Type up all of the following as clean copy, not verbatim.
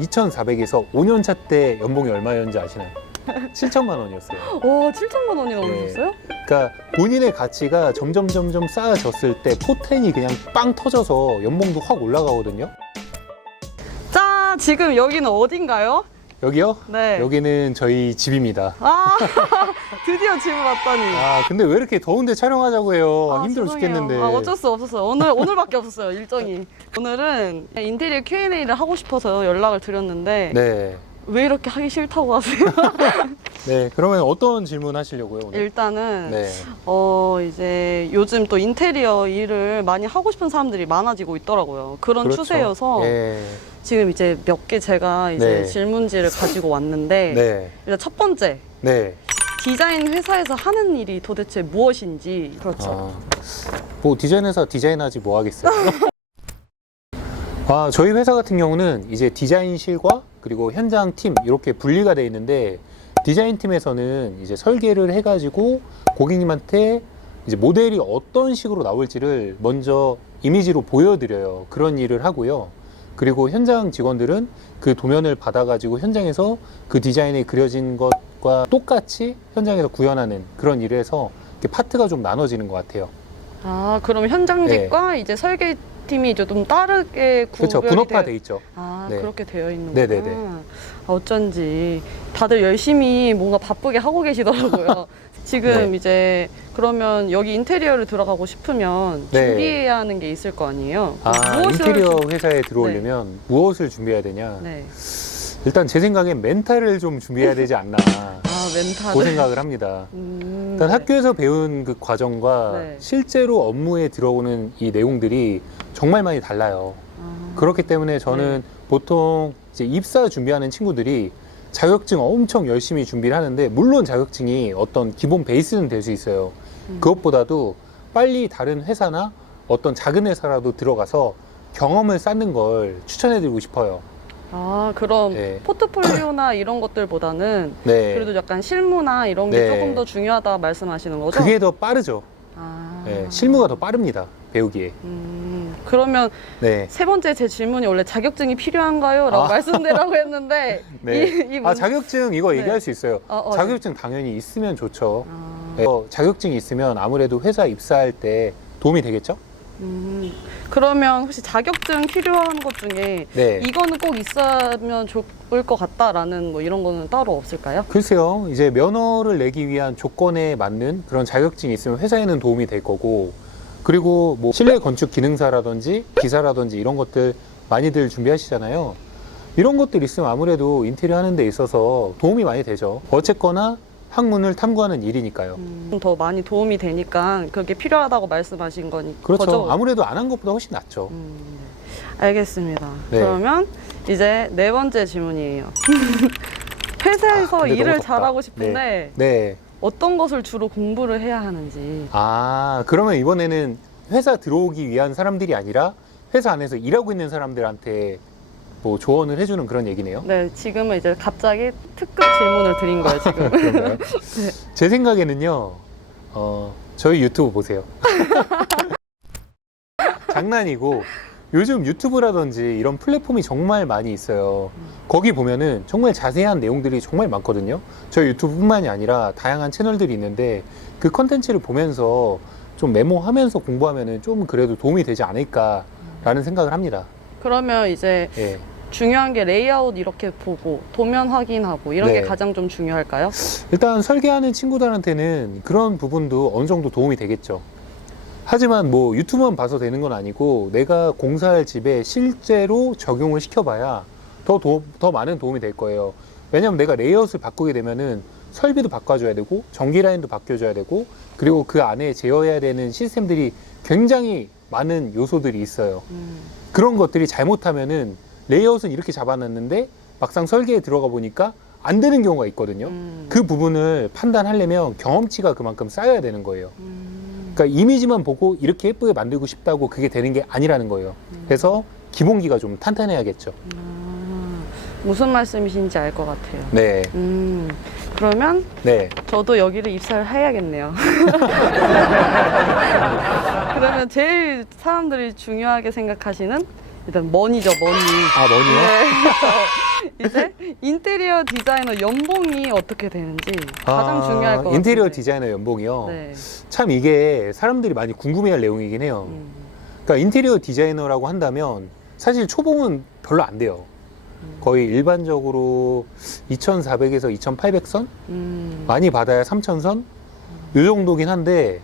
2,400에서 5년차 때 연봉이 얼마였는지 아시나요? 7천만 원이었어요. 와, 7천만 원이나 네. 오르셨어요? 그러니까 본인의 가치가 점점 쌓아졌을 때 포텐이 그냥 빵 터져서 연봉도 확 올라가거든요. 자, 지금 여기는 어딘가요? 여기요? 네. 여기는 저희 집입니다. 아, 드디어 집을 왔다니. 아, 근데 왜 이렇게 더운데 촬영하자고 해요? 아, 힘들어 죄송해요. 죽겠는데. 아, 어쩔 수 없었어요. 오늘밖에 없었어요, 일정이. 오늘은 인테리어 Q&A를 하고 싶어서 연락을 드렸는데 네. 왜 이렇게 하기 싫다고 하세요? 네, 그러면 어떤 질문 하시려고요, 오늘? 일단은 네. 이제 요즘 또 인테리어 일을 많이 하고 싶은 사람들이 많아지고 있더라고요. 그런 그렇죠. 추세여서 예. 지금 이제 몇 개 제가 이제 네. 질문지를 가지고 왔는데 네. 일단 첫 번째, 네. 디자인 회사에서 하는 일이 도대체 무엇인지. 그렇죠. 뭐 디자인 회사 디자인하지 뭐 하겠어요. 저희 회사 같은 경우는 이제 디자인실과 그리고 현장 팀 이렇게 분리가 돼 있는데, 디자인 팀에서는 이제 설계를 해가지고 고객님한테 이제 모델이 어떤 식으로 나올지를 먼저 이미지로 보여드려요. 그런 일을 하고요. 그리고 현장 직원들은 그 도면을 받아가지고 현장에서 그 디자인에 그려진 것과 똑같이 현장에서 구현하는 그런 일을 해서 이렇게 파트가 좀 나눠지는 것 같아요. 아, 그럼 현장직과 이제 설계팀이 이제 좀 다르게 그렇죠. 구별이 분업화돼 있죠. 아, 네. 그렇게 되어 있는구나. 네네네. 아, 어쩐지 다들 열심히 뭔가 바쁘게 하고 계시더라고요. 지금 네. 이제 그러면 여기 인테리어를 들어가고 싶으면 네. 준비해야 하는 게 있을 거 아니에요? 무엇을 인테리어 회사에 들어오려면 무엇을 준비해야 되냐? 네. 일단 제 생각엔 멘탈을 좀 준비해야 되지 않나. 아, 멘탈. 그 생각을 합니다. 일단 네. 학교에서 배운 그 과정과 네. 실제로 업무에 들어오는 이 내용들이 정말 많이 달라요. 아, 그렇기 때문에 저는 보통 이제 입사 준비하는 친구들이 자격증 엄청 열심히 준비를 하는데, 물론 자격증이 어떤 기본 베이스는 될 수 있어요. 그것보다도 빨리 다른 회사나 어떤 작은 회사라도 들어가서 경험을 쌓는 걸 추천해드리고 싶어요. 아, 그럼 네. 포트폴리오나 이런 것들보다는 네. 그래도 약간 실무나 이런 게 네. 조금 더 중요하다 말씀하시는 거죠? 그게 더 빠르죠. 아. 네. 실무가 더 빠릅니다. 배우기에. 그러면 네. 세 번째 제 질문이 원래 자격증이 필요한가요? 라고 말씀드리라고 했는데 네. 이 문- 자격증 이거 네. 얘기할 수 있어요. 네. 자격증 당연히 있으면 좋죠. 아, 네. 자격증이 있으면 아무래도 회사 입사할 때 도움이 되겠죠? 그러면 혹시 자격증 필요한 것 중에 네. 이거는 꼭 있으면 좋을 것 같다라는 뭐 이런 거는 따로 없을까요? 글쎄요, 이제 면허를 내기 위한 조건에 맞는 그런 자격증이 있으면 회사에는 도움이 될 거고, 그리고 뭐 실내 건축 기능사라든지 기사라든지 이런 것들 많이들 준비하시잖아요. 이런 것들 있으면 아무래도 인테리어 하는 데 있어서 도움이 많이 되죠. 어쨌거나 학문을 탐구하는 일이니까요. 더 많이 도움이 되니까 그게 필요하다고 말씀하신 거니까. 그렇죠. 아무래도 안 한 것보다 훨씬 낫죠. 네. 알겠습니다. 네. 그러면 이제 네 번째 질문이에요. 회사에서 근데 너무 일을 덥다. 잘하고 싶은데 네. 어떤 것을 주로 공부를 해야 하는지. 그러면 이번에는 회사 들어오기 위한 사람들이 아니라 회사 안에서 일하고 있는 사람들한테 뭐 조언을 해주는 그런 얘기네요. 네, 지금은 이제 갑자기 특급 질문을 드린 거예요, 지금. 그런가요? 제 생각에는요, 저희 유튜브 보세요. 장난이고, 요즘 유튜브라든지 이런 플랫폼이 정말 많이 있어요. 거기 보면은 정말 자세한 내용들이 정말 많거든요. 저희 유튜브뿐만이 아니라 다양한 채널들이 있는데, 그 컨텐츠를 보면서 좀 메모하면서 공부하면은 좀 그래도 도움이 되지 않을까라는 생각을 합니다. 그러면 이제 예. 중요한 게 레이아웃 이렇게 보고 도면 확인하고 이런 네. 게 가장 좀 중요할까요? 일단 설계하는 친구들한테는 그런 부분도 어느 정도 도움이 되겠죠. 하지만 뭐 유튜브만 봐서 되는 건 아니고, 내가 공사할 집에 실제로 적용을 시켜봐야 더 많은 도움이 될 거예요. 왜냐면 내가 레이아웃을 바꾸게 되면은 설비도 바꿔줘야 되고, 전기 라인도 바뀌어줘야 되고, 그리고 그 안에 제어해야 되는 시스템들이 굉장히 많은 요소들이 있어요. 그런 것들이 잘못하면은 레이아웃은 이렇게 잡아놨는데 막상 설계에 들어가 보니까 안 되는 경우가 있거든요. 그 부분을 판단하려면 경험치가 그만큼 쌓여야 되는 거예요. 그러니까 이미지만 보고 이렇게 예쁘게 만들고 싶다고 그게 되는 게 아니라는 거예요. 그래서 기본기가 좀 탄탄해야겠죠. 무슨 말씀이신지 알 것 같아요. 네. 그러면 네. 저도 여기를 입사를 해야겠네요. 그러면 제일 사람들이 중요하게 생각하시는 일단 머니죠, 머니. 아, 머니요? 네. 이제 인테리어 디자이너 연봉이 어떻게 되는지 가장 중요할 것 같아요. 인테리어 디자이너 연봉이요? 네. 참 이게 사람들이 많이 궁금해할 내용이긴 해요. 그러니까 인테리어 디자이너라고 한다면 사실 초봉은 별로 안 돼요. 거의 일반적으로 2,400에서 2,800선? 많이 받아야 3,000선? 이 정도긴 한데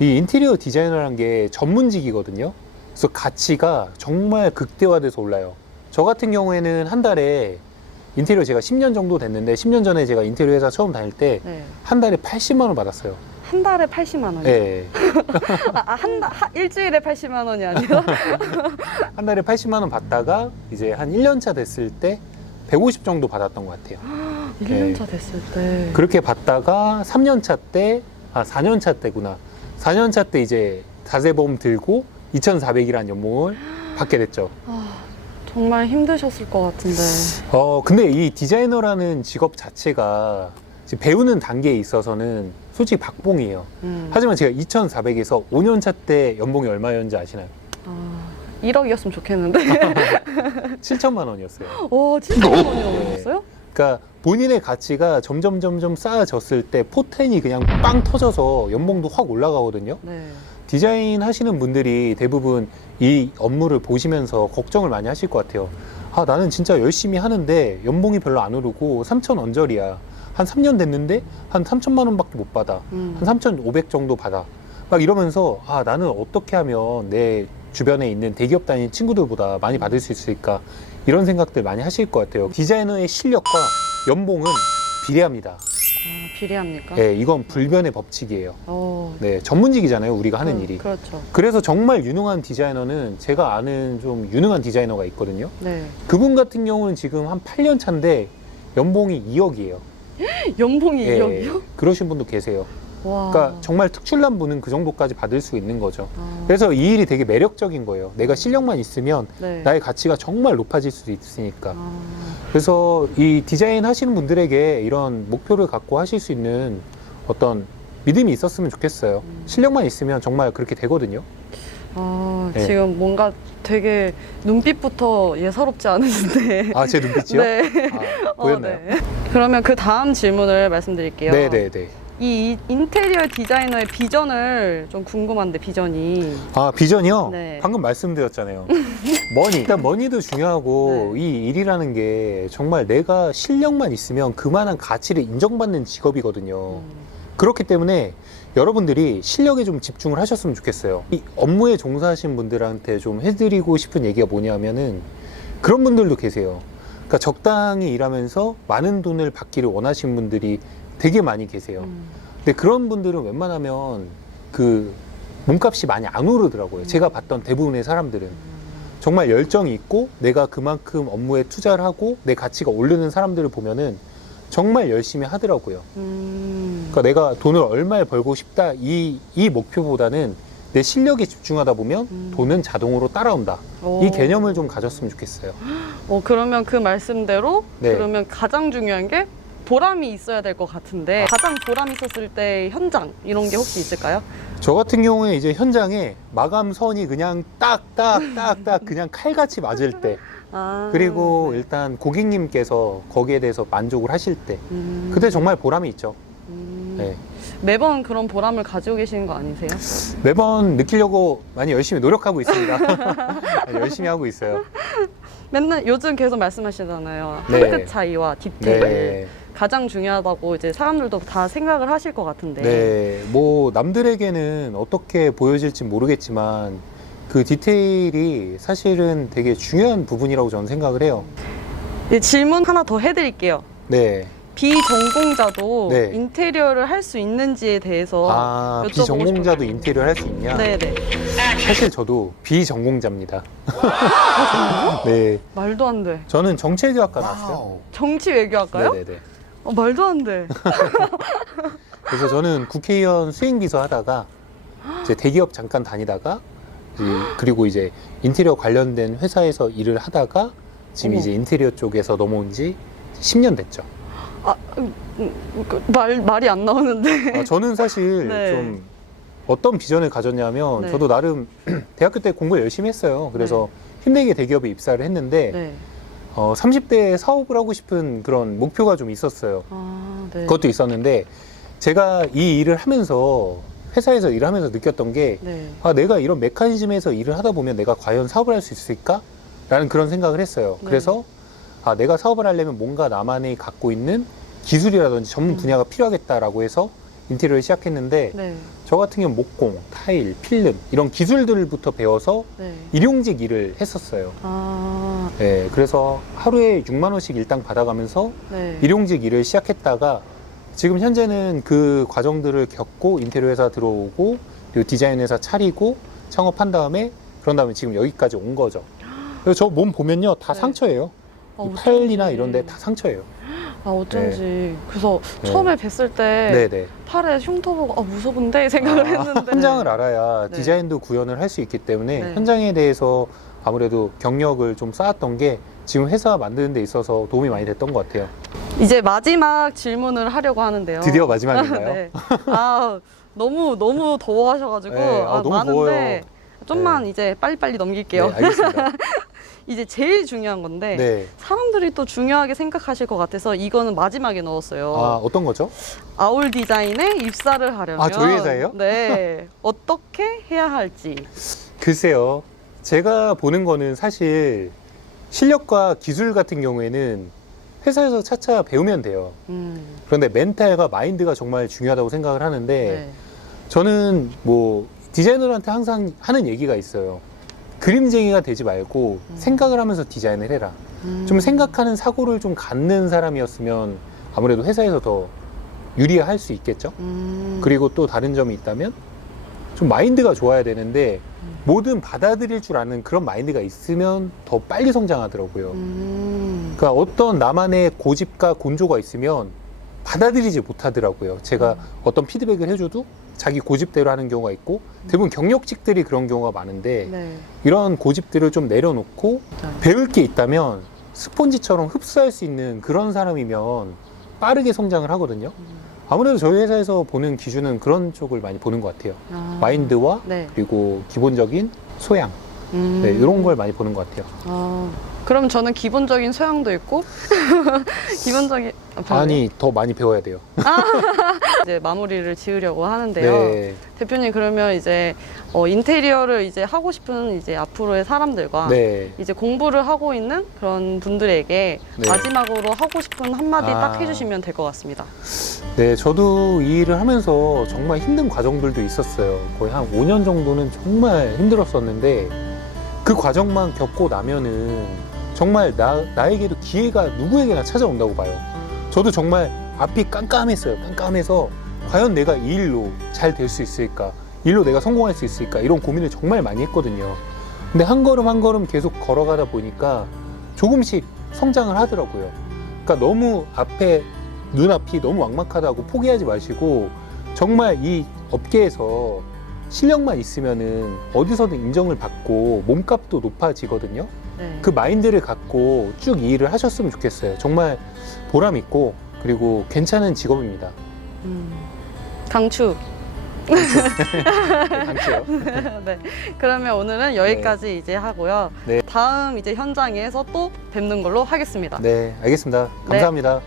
이 인테리어 디자이너라는 게 전문직이거든요. 그래서 가치가 정말 극대화돼서 올라요. 저 같은 경우에는 한 달에 인테리어 제가 10년 정도 됐는데 10년 전에 제가 인테리어 회사 처음 다닐 때 한 달에 80만 원 받았어요. 한 달에 80만 원이요? 네. 일주일에 80만 원이 아니라? 한 달에 80만 원 받다가 이제 한 1년 차 됐을 때 150 정도 받았던 것 같아요. 1년 차 됐을 때. 그렇게 받다가 3년 차 때, 4년 차 때구나. 4년 차 때 이제 자재보험 들고 2,400이라는 연봉을 받게 됐죠. 정말 힘드셨을 것 같은데. 근데 이 디자이너라는 직업 자체가 지금 배우는 단계에 있어서는 솔직히 박봉이에요. 하지만 제가 2,400에서 5년 차 때 연봉이 얼마였는지 아시나요? 1억이었으면 좋겠는데. 7천만 원이었어요. 와, 7천만 원이었어요? 그러니까 본인의 가치가 점점 쌓아졌을 때 포텐이 그냥 빵 터져서 연봉도 확 올라가거든요. 네. 디자인 하시는 분들이 대부분 이 업무를 보시면서 걱정을 많이 하실 것 같아요. 나는 진짜 열심히 하는데 연봉이 별로 안 오르고 3천 언저리야. 한 3년 됐는데 한 3천만 원밖에 못 받아. 한 3,500 정도 받아. 막 이러면서 나는 어떻게 하면 내 주변에 있는 대기업 다니는 친구들보다 많이 받을 수 있을까, 이런 생각들 많이 하실 것 같아요. 디자이너의 실력과 연봉은 비례합니다. 비례합니까? 네, 이건 불변의 법칙이에요. 네, 전문직이잖아요, 우리가 하는 일이. 그렇죠. 그래서 정말 유능한 디자이너는, 제가 아는 좀 유능한 디자이너가 있거든요. 네. 그분 같은 경우는 지금 한 8년 차인데 연봉이 2억이에요. 연봉이 2억이요? 그러신 분도 계세요. 와. 그러니까 정말 특출난 분은 그 정도까지 받을 수 있는 거죠. 그래서 이 일이 되게 매력적인 거예요. 내가 실력만 있으면 네. 나의 가치가 정말 높아질 수 있으니까. 그래서 이 디자인 하시는 분들에게 이런 목표를 갖고 하실 수 있는 어떤 믿음이 있었으면 좋겠어요. 실력만 있으면 정말 그렇게 되거든요. 네. 지금 뭔가 되게 눈빛부터 예사롭지 않으신데. 제 눈빛이요? 네. 보였나요? 네. 그러면 그 다음 질문을 말씀드릴게요. 네네네. 이 인테리어 디자이너의 비전을 좀 궁금한데, 비전이. 비전이요? 네. 방금 말씀드렸잖아요. 머니. 일단 머니도 중요하고, 네. 이 일이라는 게 정말 내가 실력만 있으면 그만한 가치를 인정받는 직업이거든요. 그렇기 때문에 여러분들이 실력에 좀 집중을 하셨으면 좋겠어요. 이 업무에 종사하신 분들한테 좀 해드리고 싶은 얘기가 뭐냐면은, 그런 분들도 계세요. 그러니까 적당히 일하면서 많은 돈을 받기를 원하시는 분들이 되게 많이 계세요. 근데 그런 분들은 웬만하면 그 몸값이 많이 안 오르더라고요. 제가 봤던 대부분의 사람들은 정말 열정이 있고 내가 그만큼 업무에 투자를 하고 내 가치가 오르는 사람들을 보면은 정말 열심히 하더라고요. 그러니까 내가 돈을 얼마에 벌고 싶다, 이 목표보다는 내 실력에 집중하다 보면 돈은 자동으로 따라온다. 이 개념을 좀 가졌으면 좋겠어요. 그러면 그 말씀대로 네. 그러면 가장 중요한 게 보람이 있어야 될 것 같은데, 가장 보람 있었을 때 현장 이런 게 혹시 있을까요? 저 같은 경우에 이제 현장에 마감선이 그냥 딱딱딱딱 그냥 칼같이 맞을 때, 그리고 네. 일단 고객님께서 거기에 대해서 만족을 하실 때, 그때 정말 보람이 있죠. 네. 매번 그런 보람을 가지고 계시는 거 아니세요? 매번 느끼려고 많이 열심히 노력하고 있습니다. 열심히 하고 있어요. 맨날 요즘 계속 말씀하시잖아요. 네. 한 끗 차이와 디테일. 네. 가장 중요하다고 이제 사람들도 다 생각을 하실 것 같은데. 네. 뭐 남들에게는 어떻게 보여질지 모르겠지만 그 디테일이 사실은 되게 중요한 부분이라고 저는 생각을 해요. 네, 질문 하나 더 해드릴게요. 네. 비전공자도 네. 인테리어를 할 수 있는지에 대해서 여쭤보고 비전공자도 싶어요. 인테리어를 할 수 있냐? 네네. 사실 저도 비전공자입니다. 네. 말도 안 돼. 저는 정치외교학과 나왔어요. 정치 외교할까요? 네네네. 말도 안 돼. 그래서 저는 국회의원 수행비서 하다가 이제 대기업 잠깐 다니다가 그리고 이제 인테리어 관련된 회사에서 일을 하다가 지금 어머. 이제 인테리어 쪽에서 넘어온 지 10년 됐죠. 말이 안 나오는데. 저는 사실 네. 좀 어떤 비전을 가졌냐면 네. 저도 나름 대학교 때 공부를 열심히 했어요. 그래서 힘들게 대기업에 입사를 했는데 네. 30대에 사업을 하고 싶은 그런 목표가 좀 있었어요. 아, 네. 그것도 있었는데 제가 이 일을 하면서 회사에서 일을 하면서 느꼈던 게 네. 내가 이런 메커니즘에서 일을 하다 보면 내가 과연 사업을 할 수 있을까? 라는 그런 생각을 했어요. 네. 그래서 내가 사업을 하려면 뭔가 나만이 갖고 있는 기술이라든지 전문 분야가 필요하겠다라고 해서 인테리어를 시작했는데 네. 저 같은 경우는 목공, 타일, 필름 이런 기술들부터 배워서 네. 일용직 일을 했었어요. 아, 네, 그래서 하루에 6만 원씩 일당 받아가면서 네. 일용직 일을 시작했다가 지금 현재는 그 과정들을 겪고 인테리어 회사 들어오고 그리고 디자인 회사 차리고 창업한 다음에 그런 다음에 지금 여기까지 온 거죠. 그래서 저 몸 보면요 다 네. 상처예요. 이 어쩐지. 팔이나 이런 데 다 상처예요. 아, 어쩐지. 그래서 네. 처음에 뵀을 때 네네. 팔에 흉터 보고 무서운데 생각을 했는데. 현장을 알아야 네. 디자인도 구현을 할 수 있기 때문에 네. 현장에 대해서 아무래도 경력을 좀 쌓았던 게 지금 회사 만드는 데 있어서 도움이 많이 됐던 것 같아요. 이제 마지막 질문을 하려고 하는데요. 드디어 마지막인가요? 네. 너무 더워하셔가지고 네, 너무 많은데 더워요. 좀만 네. 이제 빨리빨리 네, 넘길게요. 알겠습니다. 이제 제일 중요한 건데 네. 사람들이 또 중요하게 생각하실 것 같아서 이거는 마지막에 넣었어요. 어떤 거죠? 아울 디자인에 입사를 하려면 저희 회사예요? 네. 어떻게 해야 할지. 글쎄요. 제가 보는 거는 사실 실력과 기술 같은 경우에는 회사에서 차차 배우면 돼요. 그런데 멘탈과 마인드가 정말 중요하다고 생각을 하는데 네. 저는 뭐 디자이너한테 항상 하는 얘기가 있어요. 그림쟁이가 되지 말고 생각을 하면서 디자인을 해라. 좀 생각하는 사고를 좀 갖는 사람이었으면 아무래도 회사에서 더 유리할 수 있겠죠. 그리고 또 다른 점이 있다면 좀 마인드가 좋아야 되는데 뭐든 받아들일 줄 아는 그런 마인드가 있으면 더 빨리 성장하더라고요. 그러니까 어떤 나만의 고집과 곤조가 있으면 받아들이지 못하더라고요. 제가 어떤 피드백을 해줘도 자기 고집대로 하는 경우가 있고 대부분 경력직들이 그런 경우가 많은데 네. 이런 고집들을 좀 내려놓고 맞아요. 배울 게 있다면 스폰지처럼 흡수할 수 있는 그런 사람이면 빠르게 성장을 하거든요. 아무래도 저희 회사에서 보는 기준은 그런 쪽을 많이 보는 것 같아요. 마인드와 네. 그리고 기본적인 소양 네, 이런 걸 많이 보는 것 같아요. 그럼 저는 기본적인 소양도 있고 기본적인 아니 더 많이 배워야 돼요. 이제 마무리를 지으려고 하는데요. 네, 대표님 그러면 이제 인테리어를 이제 하고 싶은 이제 앞으로의 사람들과 네. 이제 공부를 하고 있는 그런 분들에게 네. 마지막으로 하고 싶은 한마디 아. 딱 해주시면 될 것 같습니다. 네, 저도 이 일을 하면서 정말 힘든 과정들도 있었어요. 거의 한 5년 정도는 정말 힘들었었는데 그 과정만 겪고 나면은 정말 나에게도 기회가 누구에게나 찾아온다고 봐요. 저도 정말 앞이 깜깜했어요. 깜깜해서 과연 내가 이 일로 잘 될 수 있을까? 일로 내가 성공할 수 있을까? 이런 고민을 정말 많이 했거든요. 근데 한 걸음 한 걸음 계속 걸어가다 보니까 조금씩 성장을 하더라고요. 그러니까 너무 눈앞이 너무 막막하다고 포기하지 마시고 정말 이 업계에서 실력만 있으면은 어디서든 인정을 받고 몸값도 높아지거든요. 네. 그 마인드를 갖고 쭉 이 일을 하셨으면 좋겠어요. 정말 보람 있고 그리고 괜찮은 직업입니다. 강추. 강추요. 네. 그러면 오늘은 여기까지 이제 하고요. 네. 다음 이제 현장에서 또 뵙는 걸로 하겠습니다. 네, 알겠습니다. 감사합니다.